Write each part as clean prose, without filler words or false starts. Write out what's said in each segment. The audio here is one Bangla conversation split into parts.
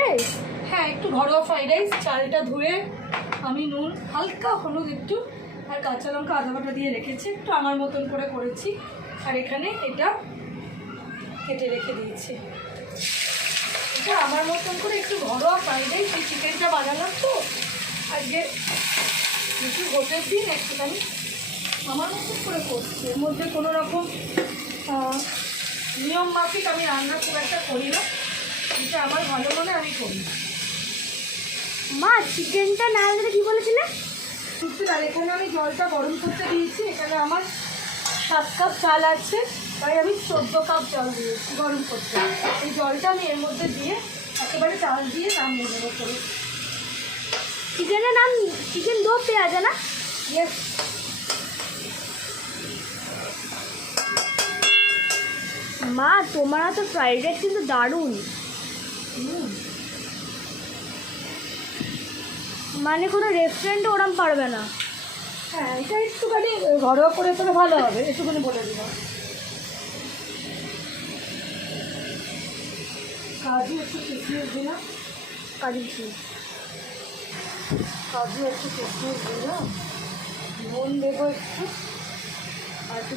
রাইস? হ্যাঁ, একটু ঘরোয়া ফ্রাইড রাইস। চালটা ধুয়ে আমি নুন, হালকা হলুদ একটু আর কাঁচা লঙ্কা আদা বাটা দিয়ে রেখেছি, একটু আমার মতন করে করেছি। আর এখানে এটা কেটে রেখে দিয়েছি। এটা আমার মতন করে একটু ঘরোয়া ফ্রাইড রাইস। এই চিকেনটা বানালাম তো আজকে, কিছু ভোটের দিন একটুখানি আমার মতন করে করছি। এর মধ্যে কোনো রকম নিয়ম মাফিক আমি রান্না খুব একটা করি না, এটা আমার ভালো মনে আমি করি। মা চিকেনটা না আনলে কি বলেছিলে? আর এখানে আমি জলটা গরম করতে দিয়েছি। এখানে আমার 7 কাপ চাল আছে, তাই আমি 14 কাপ জল দিয়েছি গরম করতে। এই জলটা আমি এর মধ্যে দিয়ে একেবারে চাল দিয়ে নামিয়ে দেবো করে। চিকেনের নাম চিকেন দো পেঁয়াজ না? ইয়েস। মা তোমার তো ফ্রাইড রাইস কিন্তু দারুণ, মানে কোনো রেস্টুরেন্টে ওরম পারবে না। হ্যাঁ, এটা একটুখানি ঘরোয়া করে তোলে ভালো হবে, একটুখানি বলে দিলাম। কাজু একটু কিশমিশ দিলাম, কাজু একটু কিশমিশ দিলাম, নুন দেবো একটু, আর একটু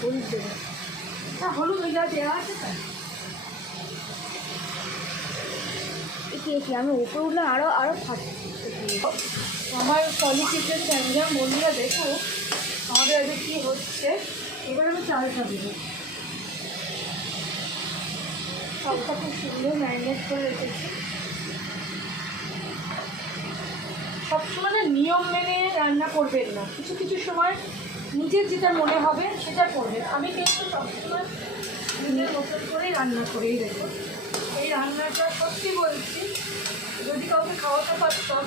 হলুদ দেবো। হ্যাঁ, হলুদ ওই যা দেওয়া আছে তাই। কি আমি উপরে উঠলাম আরও ফাটছে। আমার পলি কিচেন গ্যাঞ্জাম বন্ধুরা দেখো আমাদের আগে কী হচ্ছে। এবার আমি চালটা দেবো, চালটা খুব সুন্দর ম্যারিনেট করে রেখেছি। সবসময় না নিয়ম মেনে রান্না করবেন না, কিছু কিছু সময় নিজের যেটা মনে হবে সেটা করবেন। আমি কিন্তু সবসময় নিজের মতন করেই রান্না করেই দেখো। এই রান্নাটা সত্যি বলছি, যদি কাউকে খাওয়াতে পারতাম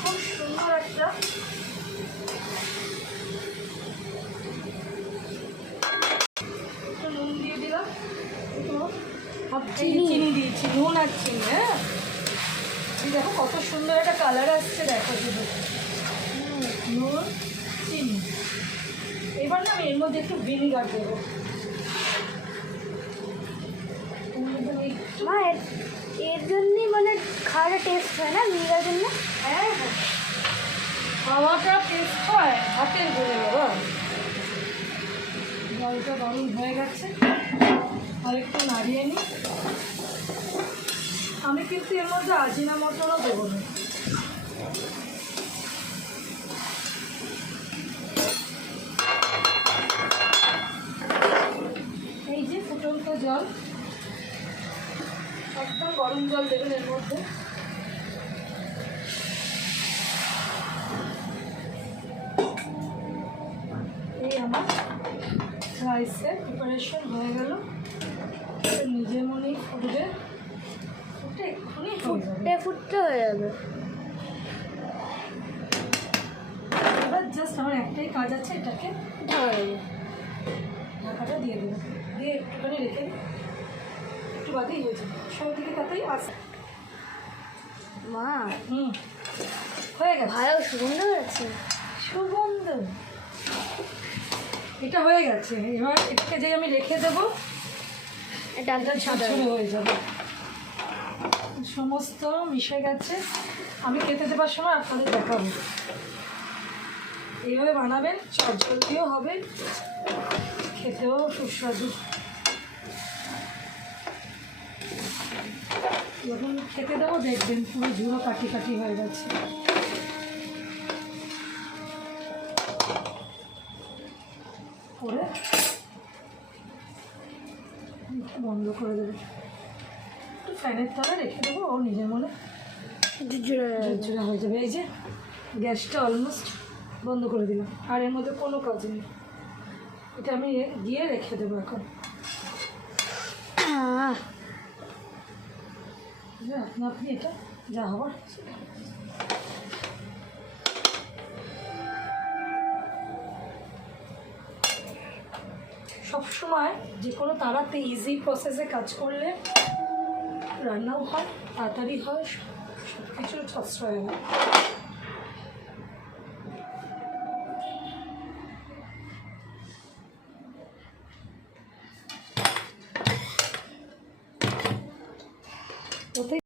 খুব সুন্দর একটা একটু নুন দিয়ে দিলাম, চিনি দিয়েছি, নুন আর চিনি। হ্যাঁ, দেখো কত সুন্দর একটা কালার আসছে, দেখো শুধু নুন চিনি। এবার না আমি এর মধ্যে একটু ভিনিগার দেবো। মা এর জন্যই মানে খাওয়াটা টেস্ট হয় না ভিনেগার জন্য? হ্যাঁ হ্যাঁ, খাওয়াটা টেস্ট হয় হাতের গড়ে বাবা। জলটা গরম হয়ে গেছে, আর একটু নাড়িয়ে নিই। আমি কিন্তু এর মধ্যে আজিনামোটোও দেবো না। এই যে ফুটন্ত জল, একদম গরম জল দেবেন এর মধ্যে। এই আমার রাইসের প্রিপারেশন হয়ে গেল। নিজের মনেই ফুটবে, ফুটে এক্ষুনি ফুটতে হয়ে যাবে। এবার জাস্ট আমার একটাই কাজ আছে, এটাকে ঢাকা দেবো, ঢাকাটা দিয়ে দেবো, দিয়ে একটুখানি রেখে দিই, একটু বাদেই হয়ে যাবে। সব দিকে তাতেই আসে। মা হয়ে গেছে, ভালো সুগন্ধ হয়েছে। সুগন্ধ, এটা হয়ে গেছে। এবার এটাকে যে আমি রেখে দেবো, এটা ছাড়ছাড়ে হয়ে যাবে। সমস্ত মিশে গেছে, আমি খেতে দেবার সময় আপনাদের দেখাবো। এইভাবে বানাবেন, চটজলদিও হবে, খেতেও সুস্বাদু। যখন খেতে দেবো দেখবেন পুরো ঝুড়ো কাটি কাটি হয়ে গেছে। করে বন্ধ করে দেবে, একটু ফ্যানের তলে রেখে দেবো, ও নিজের মনে ঝুরঝুরা হয়ে যাবে। এই যে গ্যাসটা অলমোস্ট বন্ধ করে দিলাম, আর এর মধ্যে কোনো কাজ নেই। এটা আমি গিয়ে রেখে দেবো এখন। আপনি আপনি এটা যা হবার। সবসময় যে কোনো তাড়াতাড়ি ইজি প্রসেসে কাজ করলে রান্নাও হয়, তাড়াতাড়ি হয়, সব কিছুর সাশ্রয় হয়। ওতে